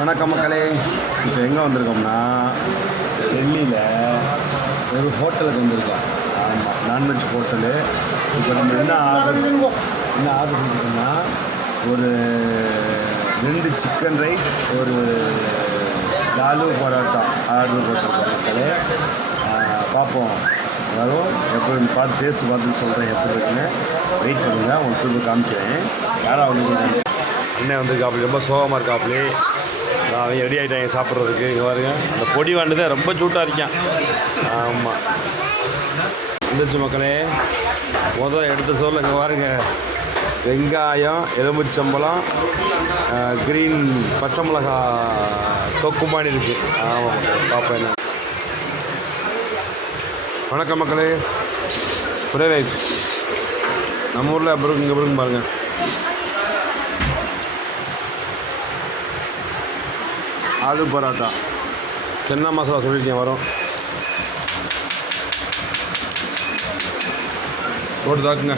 வணக்கம் மக்களே. இப்போ எங்கே வந்திருக்கோம்னா டெல்லியில் ஒரு ஹோட்டலுக்கு வந்திருக்கோம். ஆமாம், நான்வெஜ் ஹோட்டலு. இப்போ நம்ம என்ன ஆர்டர் பண்ணியிருக்கோம்னா ஒரு 2 சிக்கன் ரைஸ், ஒரு ஆலு பரோட்டா ஆர்டர் போட்டிருக்கோம் மக்களே. பார்ப்போம், அதாவது எப்படி பார்த்து டேஸ்ட்டு பார்த்து சொல்கிறேன் எப்படி இருக்குன்னு. வெயிட் பண்ணுங்கள், உங்களுக்கு திரும்ப காமிக்கிறேன். யாராக வந்து அண்ணன் வந்திருக்காப்புல, ரொம்ப சோகமாக இருக்காப்புலே. அவங்க ரெடி ஆகிட்டாங்க சாப்பிட்றதுக்கு. இங்கே பாருங்க, அந்த பொடி வாண்டுதான் ரொம்ப சூட்டாக இருக்கான். ஆமாம், வந்துருச்சு மக்களே. எடுத்த சோறில் இங்கே பாருங்க, வெங்காயம், எலுமிச்சம்பழம், க்ரீன் பச்சை மிளகா தொக்கு மாதிரி இருக்குது. ஆமாம் மக்களே, பார்ப்போம் என்ன. வணக்கம் மக்களே. ஃப்ரைட் ரைஸ் நம்ம ஊரில் எப்படி இங்கே எப்படி பாருங்கள். ஆலு பரோட்டா சென்னா மசாலா சொல்லியிருக்கேன், வரும் போட்டு தாக்குங்க.